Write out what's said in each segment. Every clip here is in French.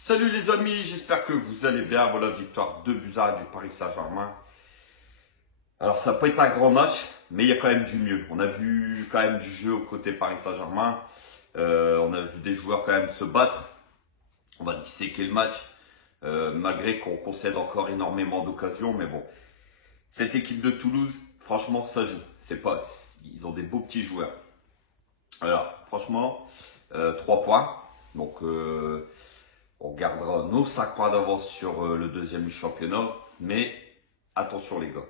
Salut les amis, j'espère que vous allez bien. Voilà, victoire 2-1 du Paris Saint-Germain. Alors ça n'a pas été un grand match, mais il y a quand même du mieux. On a vu quand même du jeu au côté Paris Saint-Germain. On a vu des joueurs quand même se battre. On va disséquer le match, malgré qu'on concède encore énormément d'occasions. Mais bon, cette équipe de Toulouse, franchement, ça joue. Ils ont des beaux petits joueurs. Alors, franchement, 3 points. Donc, on gardera nos 5 points d'avance sur le deuxième du championnat. Mais attention les gars,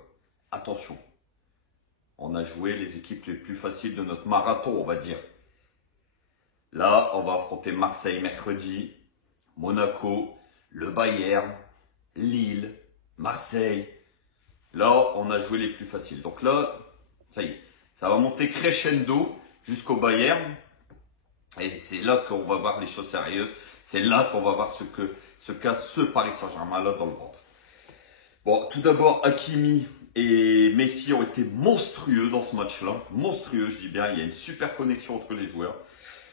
attention. On a joué les équipes les plus faciles de notre marathon, on va dire. Là, on va affronter Marseille mercredi, Monaco, le Bayern, Lille, Marseille. Là, on a joué les plus faciles. Donc là, ça y est, ça va monter crescendo jusqu'au Bayern. Et c'est là qu'on va voir les choses sérieuses. C'est là qu'on va voir ce qu'a ce Paris Saint-Germain là dans le ventre. Bon, tout d'abord, Hakimi et Messi ont été monstrueux dans ce match-là. Monstrueux, je dis bien. Il y a une super connexion entre les joueurs.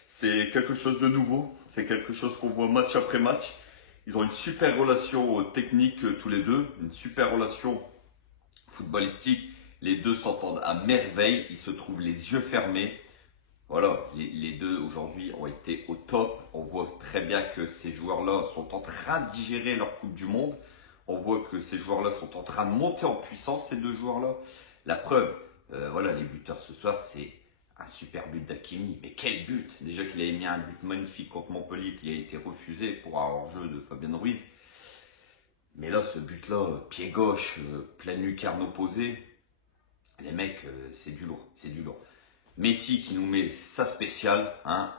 C'est quelque chose de nouveau. C'est quelque chose qu'on voit match après match. Ils ont une super relation technique tous les deux. Une super relation footballistique. Les deux s'entendent à merveille. Ils se trouvent les yeux fermés. Voilà, les deux aujourd'hui ont été au top. On voit très bien que ces joueurs-là sont en train de digérer leur Coupe du Monde. On voit que ces joueurs-là sont en train de monter en puissance, ces deux joueurs-là. La preuve, voilà, les buteurs ce soir, c'est un super but d'Hakimi. Mais quel but! Déjà qu'il avait mis un but magnifique contre Montpellier qui a été refusé pour un hors-jeu de Fabien Ruiz. Mais là, ce but-là, pied gauche, pleine lucarne opposée, les mecs, c'est du lourd, c'est du lourd. Messi qui nous met sa spéciale, hein,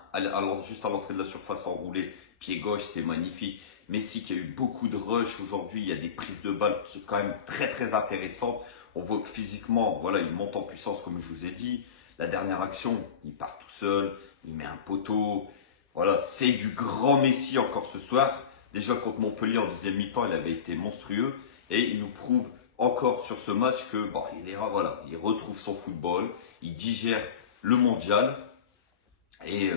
juste à l'entrée de la surface enroulée, pied gauche, c'est magnifique. Messi qui a eu beaucoup de rush aujourd'hui, il y a des prises de balles qui sont quand même très très intéressantes. On voit que physiquement, voilà, il monte en puissance comme je vous ai dit. La dernière action, il part tout seul, il met un poteau. Voilà, c'est du grand Messi encore ce soir. Déjà contre Montpellier en deuxième mi-temps, il avait été monstrueux et il nous prouve encore sur ce match que bon, il retrouve son football, il digère le mondial et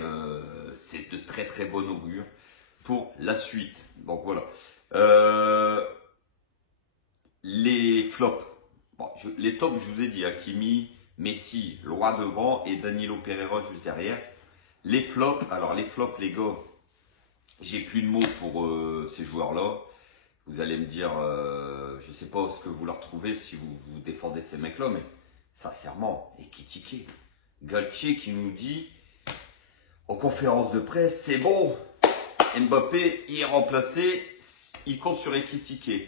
c'est de très très bon augure pour la suite. Donc voilà. Les flops. Bon, les tops, je vous ai dit, Hakimi, Messi, loin devant et Danilo Pereira juste derrière. Les flops, alors les flops les gars, j'ai plus de mots pour ces joueurs-là. Vous allez me dire, je ne sais pas ce que vous leur trouvez si vous défendez ces mecs-là, mais sincèrement, Ekitike. Galtier qui nous dit en conférence de presse, c'est bon, Mbappé il est remplacé, il compte sur Ekitike.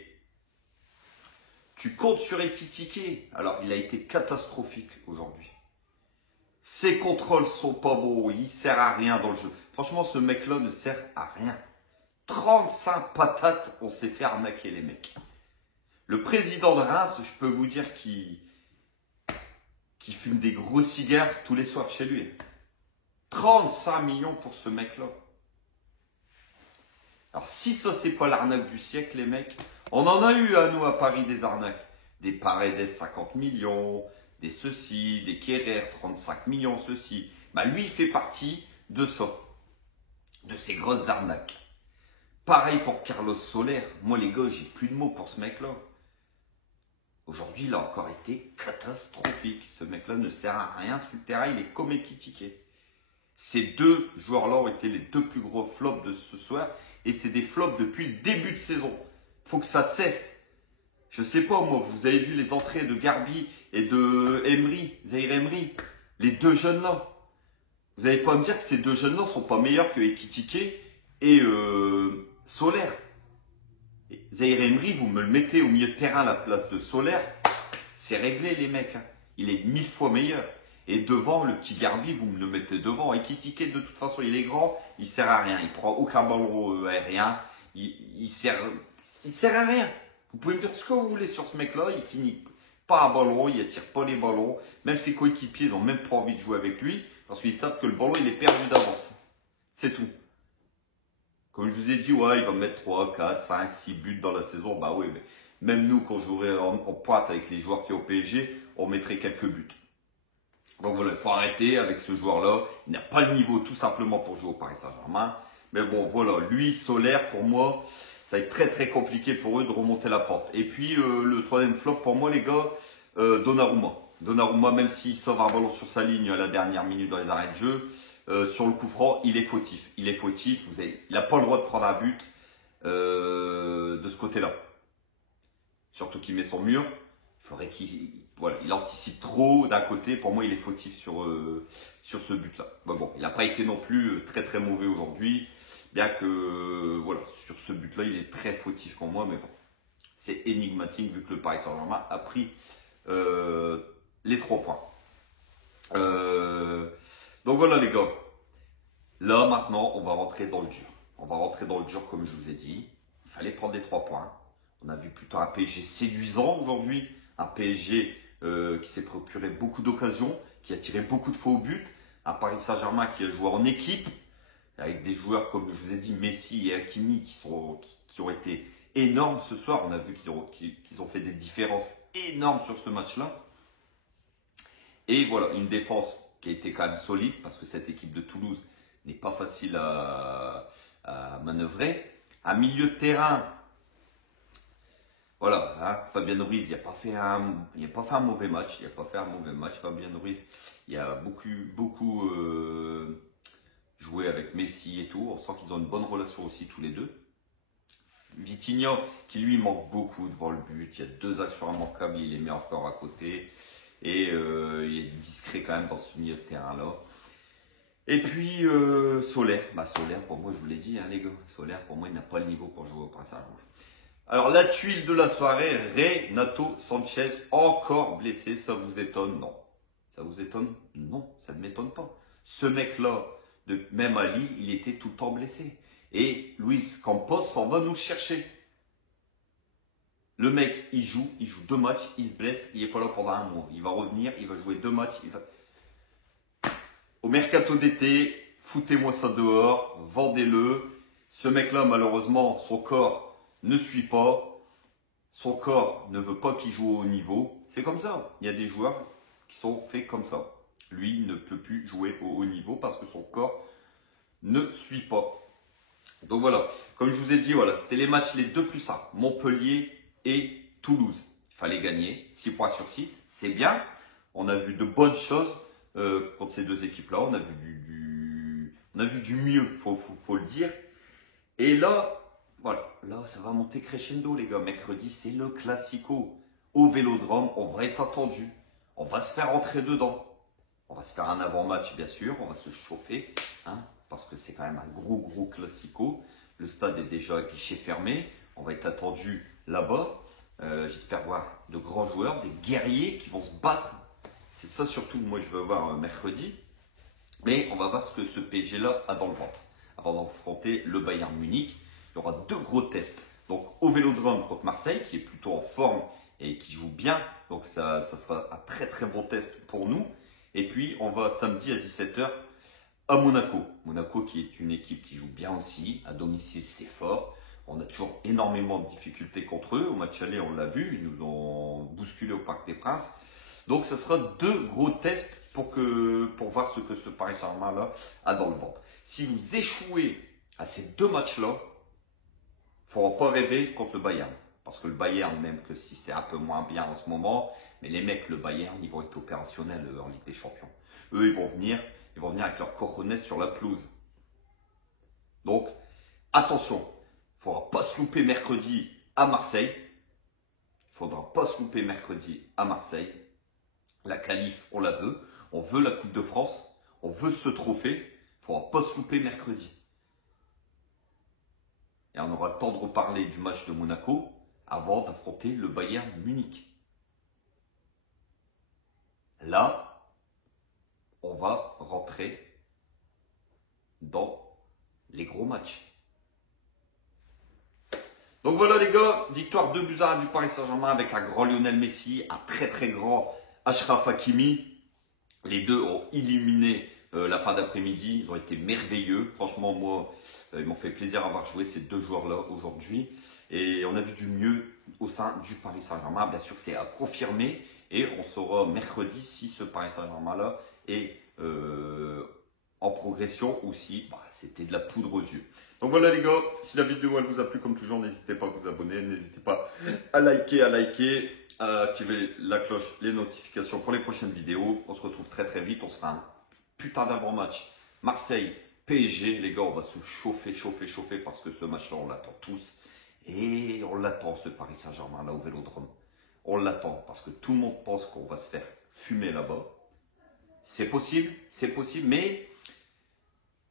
Tu comptes sur Ekitike. Alors il a été catastrophique aujourd'hui. Ses contrôles sont pas bons, il sert à rien dans le jeu. Franchement, ce mec-là ne sert à rien. 35 patates, on s'est fait arnaquer les mecs. Le président de Reims, je peux vous dire qu'il fume des gros cigares tous les soirs chez lui. 35 millions pour ce mec-là. Alors si ça c'est pas l'arnaque du siècle les mecs, on en a eu à nous à Paris des arnaques. Des Paredes 50 millions, des ceci, des Kerrer 35 millions ceci. Bah lui il fait partie de ça, de ces grosses arnaques. Pareil pour Carlos Soler. Moi les gars j'ai plus de mots pour ce mec-là. Aujourd'hui, il a encore été catastrophique. Ce mec-là ne sert à rien sur le terrain, il est comme Ekitike. Ces deux joueurs-là ont été les deux plus gros flops de ce soir. Et c'est des flops depuis le début de saison. Il faut que ça cesse. Je sais pas moi, vous avez vu les entrées de Garbi et de Emery, Zaïre Emery. Les deux jeunes-là. Vous n'allez pas me dire que ces deux jeunes-là ne sont pas meilleurs que Ekitike et Soler. Zaïre Emery, vous me le mettez au milieu de terrain à la place de Soler, c'est réglé les mecs. Hein. Il est 1000 fois meilleur. Et devant, le petit Garbi, vous me le mettez devant. Ekitike, de toute façon, il est grand, il sert à rien. Il prend aucun ballon aérien. Il sert à rien. Vous pouvez me dire ce que vous voulez sur ce mec-là. Il finit pas un ballon, il attire pas les ballons. Même ses coéquipiers n'ont même pas envie de jouer avec lui parce qu'ils savent que le ballon, il est perdu d'avance. C'est tout. Comme je vous ai dit, ouais, il va mettre 3, 4, 5, 6 buts dans la saison. Bah oui, mais même nous, quand je jouerais en pointe avec les joueurs qui sont au PSG, on mettrait quelques buts. Donc voilà, il faut arrêter avec ce joueur-là. Il n'a pas le niveau tout simplement pour jouer au Paris Saint-Germain. Mais bon, voilà, lui, Solaire, pour moi, ça va être très très compliqué pour eux de remonter la porte. Et puis, le troisième flop, pour moi, les gars, Donnarumma. Donnarumma, même s'il sauve un ballon sur sa ligne à la dernière minute dans les arrêts de jeu, sur le coup franc, il est fautif. Il est fautif, il n'a pas le droit de prendre un but de ce côté-là. Surtout qu'il met son mur. Il faudrait voilà, il anticipe trop d'un côté. Pour moi, il est fautif sur ce but-là. Bon, il n'a pas été non plus très très mauvais aujourd'hui. Bien que, voilà, sur ce but-là, il est très fautif pour moi. Mais bon, c'est énigmatique vu que le Paris Saint-Germain a pris les 3 points. Donc voilà les gars. Là maintenant, on va rentrer dans le dur. On va rentrer dans le dur comme je vous ai dit. Il fallait prendre les 3 points. On a vu plutôt un PSG séduisant aujourd'hui. Un PSG qui s'est procuré beaucoup d'occasions, qui a tiré beaucoup de faux buts. Un Paris Saint-Germain qui a joué en équipe, avec des joueurs comme je vous ai dit, Messi et Hakimi, qui ont été énormes ce soir. On a vu qu'ils ont fait des différences énormes sur ce match-là. Et voilà, une défense qui a été quand même solide, parce que cette équipe de Toulouse n'est pas facile à manœuvrer. Un milieu de terrain, voilà, hein, Fabien Ruiz, il n'a pas fait un mauvais match. Fabien Ruiz, il a beaucoup joué avec Messi et tout. On sent qu'ils ont une bonne relation aussi tous les deux. Vitinha, qui lui manque beaucoup devant le but. Il y a 2 actions immanquables, il les met encore à côté. Et il est discret quand même dans ce milieu de terrain-là. Et puis Solaire. Solaire, pour moi, je vous l'ai dit, hein, les gars. Solaire, pour moi, il n'a pas le niveau pour jouer au Paris Saint-Germain. Alors, la tuile de la soirée, Renato Sanchez, encore blessé. Ça vous étonne? Non. Ça vous étonne? Non, ça ne m'étonne pas. Ce mec-là, même à Lille, il était tout le temps blessé. Et Luis Campos s'en va nous le chercher. Le mec, il joue 2 matchs, il se blesse, il n'est pas là pendant un mois. Il va revenir, il va jouer 2 matchs. Au mercato d'été, foutez-moi ça dehors, vendez-le. Ce mec-là, malheureusement, son corps ne suit pas. Son corps ne veut pas qu'il joue au haut niveau. C'est comme ça. Il y a des joueurs qui sont faits comme ça. Lui ne peut plus jouer au haut niveau parce que son corps ne suit pas. Donc voilà, comme je vous ai dit, voilà, c'était les matchs les 2 plus simples. Montpellier et Toulouse. Il fallait gagner 6 points sur 6, c'est bien. On a vu de bonnes choses contre ces 2 équipes-là. On a vu du mieux, faut le dire. Et là, voilà, là ça va monter crescendo les gars. Mercredi, c'est le classico. Au Vélodrome, on va être attendu. On va se faire rentrer dedans. On va se faire un avant-match bien sûr, on va se chauffer, hein, parce que c'est quand même un gros classico. Le stade est déjà à guichet fermé, on va être attendu là-bas. J'espère voir de grands joueurs, des guerriers qui vont se battre. C'est ça surtout que moi je veux voir mercredi. Mais on va voir ce que ce PSG-là a dans le ventre. Avant d'affronter le Bayern Munich, il y aura 2 gros tests. Donc au Vélodrome contre Marseille, qui est plutôt en forme et qui joue bien. Donc ça sera un très bon test pour nous. Et puis on va samedi à 17 h à Monaco. Monaco qui est une équipe qui joue bien aussi. À domicile, c'est fort. On a toujours énormément de difficultés contre eux. Au match aller, on l'a vu. Ils nous ont bousculé au Parc des Princes. Donc, ce sera 2 gros tests pour voir ce que ce Paris Saint-Germain là a dans le ventre. Si vous échouez à ces 2 matchs-là, il ne faudra pas rêver contre le Bayern. Parce que le Bayern, même que si c'est un peu moins bien en ce moment, mais les mecs, le Bayern, ils vont être opérationnels en Ligue des Champions. Eux, ils vont venir avec leur cojones sur la pelouse. Donc, attention, il ne faudra pas se louper mercredi à Marseille. La qualif, on la veut. On veut la Coupe de France. On veut ce trophée. Il ne faudra pas se louper mercredi. Et on aura le temps de reparler du match de Monaco avant d'affronter le Bayern Munich. Là, on va rentrer dans les gros matchs. Donc voilà les gars, victoire 2-1 du Paris Saint-Germain avec un grand Lionel Messi, un très grand Achraf Hakimi. Les 2 ont illuminé la fin d'après-midi, ils ont été merveilleux. Franchement, moi, ils m'ont fait plaisir d'avoir joué ces 2 joueurs-là aujourd'hui. Et on a vu du mieux au sein du Paris Saint-Germain. Bien sûr, c'est à confirmer. Et on saura mercredi si ce Paris Saint-Germain-là est en progression ou si c'était de la poudre aux yeux. Donc voilà les gars, si la vidéo elle vous a plu comme toujours, n'hésitez pas à vous abonner, n'hésitez pas à liker, à activer la cloche, les notifications pour les prochaines vidéos. On se retrouve très très vite, on se fera un putain d'avant-match. Marseille, PSG, les gars, on va se chauffer parce que ce match-là on l'attend tous. Et on l'attend ce Paris Saint-Germain là au Vélodrome. On l'attend parce que tout le monde pense qu'on va se faire fumer là-bas. C'est possible, mais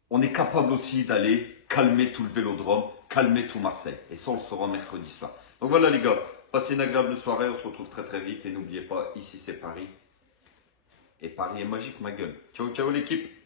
on est capable aussi d'aller calmer tout le Vélodrome, calmer tout Marseille. Et ça, on le saura mercredi soir. Donc voilà les gars, passez une agréable soirée, on se retrouve très très vite. Et n'oubliez pas, ici c'est Paris. Et Paris est magique ma gueule. Ciao ciao l'équipe.